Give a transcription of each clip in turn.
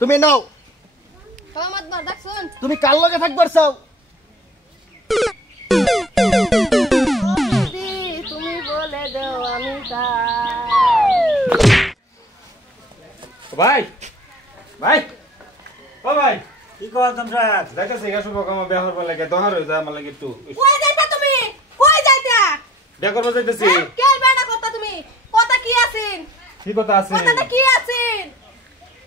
তুমি নাও তুমি কার লগে থাকবার চাও তুমি বলে দাও আমি ভাই ভাই ও ভাই কি কর তোমরা যাইতাছি গা শুভ কাম বিয়া করবার লাগে দহার হই যায় আমার লাগে একটু কই যাইতা তুমি কই যাইতা বিয়া করবার যাইতাছি কে বেনা কথা তুমি কথা কি আছেন কি কথা আছে কথাটা কি আছেন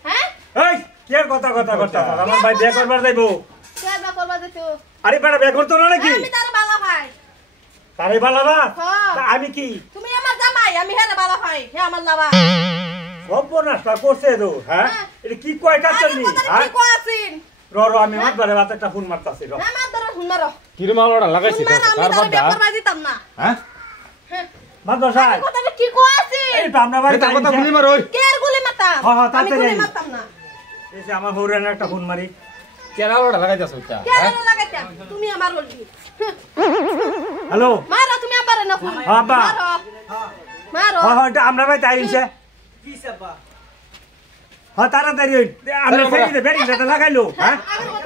হ্যাঁ এই কি কথা কথা কথা আমার ভাই বিয়া করবার যাইবো কে বিয়া করবা যাইতো আরে বেটা বিয়া করতে না নাকি আমি তার বালা ভাই তারে বালাবা হ্যাঁ আমি কি তুমি আমার জামাই আমি হেরে বালা ভাই হে আমার জামাই সর্বনাশটা করছে তো হ্যাঁ এটা কি কয় কাটছনি হ্যাঁ কি কই আছেন র আমি আমার বারে বাত একটা ফোন মারতাছি র আমার ধরে ফোন মারো কি রে মালড়া লাগাইছি তো কার বাদ বিয়া করবা দিতাম না হ্যাঁ মাদর সাহেব কথাটা কি কই আছেন এই তো আমরা বাড়ি এটা কথা গুলি মার ওই কে আর গুলি মারতাম হ্যাঁ, আমি গুলি মারতাম না এই যে আমার হৌরান একটা ফোন মারি কেরাওড়া লাগাইতাছ ওটা কে আর লাগাইতাম তুমি আমার বলবি হ্যালো মারো তুমি আমারে না ফোন হ্যাঁ, আব্বা। মারো মারো হ্যাঁ এটা আমরা বাড়ি আইছে কি সাবা হ্যাঁ তাড়াতাড়ি আমরা ফেরিতে বেরিংটা লাগাইলো হ্যাঁ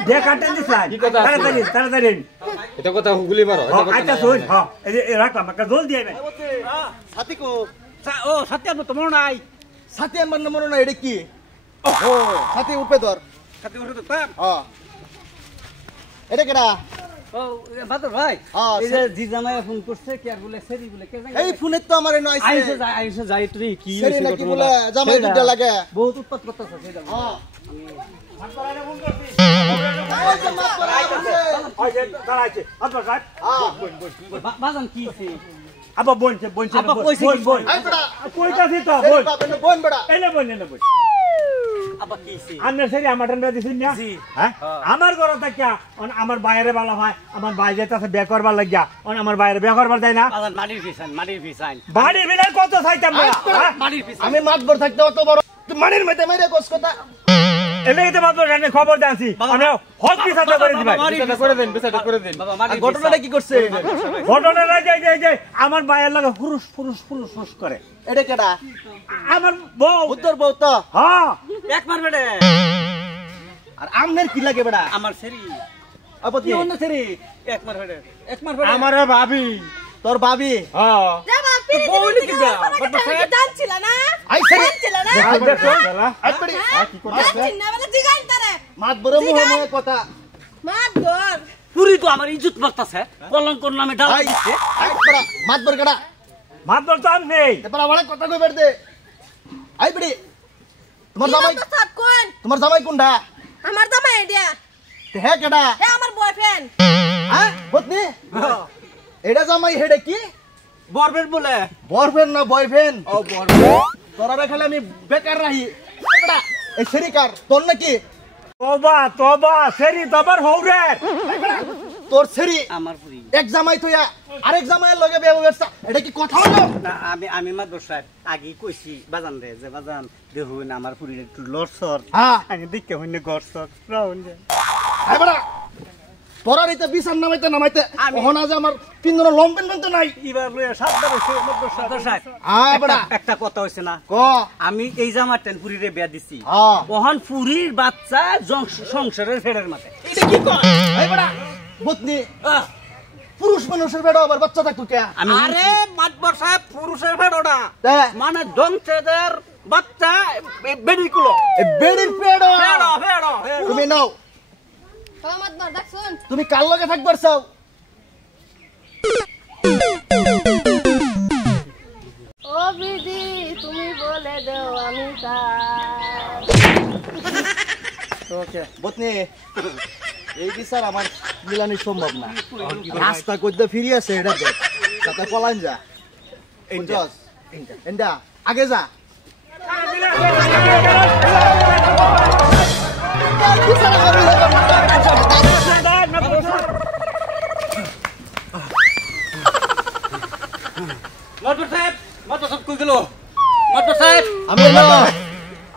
বিয়া কাটেন দিছলাই কি কথা আছে? তাড়াতাড়ি এটা কথা গুলি মারো এটা কথা আচ্ছা শুন হ্যাঁ এই যে রাখলাম একটা জল দিয়ে ভাই সাথী কো ও সত্যি তো মনে নাই সাথী আমার না মনে না এটা কি ও সাথী উপে ধর সত্যি ওটা তো পাম হ্যাঁ এটা কেডা ও বাদর ভাই হ্যাঁ, এই যে জি জামাই ফোন করছে কি আর বলে সেরি বলে কে জানে এই ফোনে তো আমার এনো আইছে আইসে যাই তুই কি সেরি হইছে নাকি ঘটনা? বলে জামাই দুটা লাগে বহুত উৎপাত করতেছ সেটা হ্যাঁ বাজান কি হইছে আবার বলছে বলছে আব্বা কইছে কি? বল এই বেটা কইতাছি তো সেরি বল বাপ এনে বোন বেটা এলে বল এলে বল আব্বা কি হইছে আমরা সেরি আমার টান্ডা দিছিস না জি। হ্যাঁ আমার ঘর থাকিয়া আমার বাইরে ভালো হয় আমার ভাই যেতেছে বিয়ে করবার লাগিয়া আমার বাইরে বিয়ে করবার যায় না বাজান মাটির পিছান বাড়ির বিলাই কত চাইতাম না হ্যাঁ? মাটির পিছান আমি মাতবর থাকতে অত বড় তুই মানের মেতে মেরে কোস কথা এলে তো মাত্র জানি খবর জানছি আমরা হক বিচার করে দিবাই বিচারটা করে দেন বিচারটা করে দেন বাবা আর মাটির ঘটনাটা কি করছে ঘটনাটা যে আমার ভাইয়ের লাগে ফুরুস ফুরুস ফুরুস ফুরুস করে এটা কেডা আমার বউ উত্তর বউ তো হ্যাঁ এক মার বেড়ে আর আমনের কি লাগে বেটা আমার সেরি আপত্তি কি অন্য সেরি এক মার বেড়ে আমার ভাবি তোর ভাবি হ্যাঁ যাবা পিরি বউলি কি দা? জানছিল না আইছে জানছিল না আইপড়ি কি করতেছে জানছিল না বলে জিগাইন তারে মাতবর মুহে কথা মার ধর পুরি তো আমার ইজ্জত মারতাছে কলঙ্কর নামে ডাল আই দিচ্ছে আইপড়া মাতবর কেডা মাত্র তো আমি নেই এবার বড় কথা কই বের দে আইপড়ি তোমার জামাই তো সাত কোন তোমার জামাই কোনডা আমার জামাই এটা তে হে কেডা হে আমার বয়ফ্রেন্ড হ্যাঁ বতনি এটা জামাই হেডে কি বরবেট বলে বয়ফ্রেন্ড না বয়ফ্রেন্ড ও বরবেট তোরা খালি আমি বেকার রাহি বেটা এই শরিকার তোর নাকি তোবা সেরি তোমার হৌরে তোর সেরি আমার পুরি এক জামাই তুইয়া আরেক জামাইয়ের লগে বিয়ে ব্যবসা এটা কি কথা হলো না আমি মাদর সাহেব আগেই কইছি বাজান রে যে বাজান দেখুন আমার পুরি একটু লড়সর হ্যাঁ আমি দেখতে হইনে গড়সর রাউন্ড আই বেটা তোরা রিতে বিচার নামাইতে ওহনা যে আমার পিন্দর লম্পেন কিন্তু নাই এবার লইয়া সাতবার হইছে মাদর সাহেব আয় বেটা একটা কথা হইছে না ক আমি এই জামার টেন পুরিরে বিয়া দিছি হ্যাঁ ওহন পুরির বাচ্চা সংসারের ফেরের মাঠে এটা কি কয় আই বেটা বতনি পুরুষ মানুষের বেটা আবার বাচ্চা থাকতো কে আমি আরে মাদবর সাহেব পুরুষের ফেরোটা তে মানে দংচেদের বাচ্চা বেডিকুলো বেড়ির পেড়ো ফেরো তুমি নাও কালামাত মার দেখছুন তুমি কার লগে থাকবার চাও ও বিধি তুমি বলে দাও আমি কার ওকে বতনি এই বিচার আমার মিলানি সম্ভব না রাস্তা কইতে ফিরি আছে এটা দেখ তাতে পলান যা এন্ডাস এন্ডা আগে যা মাদবর সাহেব কই গেল মাদবর সাহেব আমি না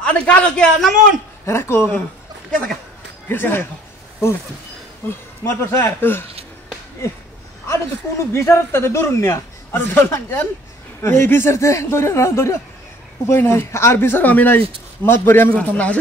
আরে গালো কে নামুন রাখো কে থাকা মাদবর সাহেব আরে তো কোনো বিচারক তাতে দরুন না আর ধরলাম জান এই বিচারতে ধরে না ধরে উপায় নাই আর বিচার আমি নাই মাত বরি আমি করতাম না, আজ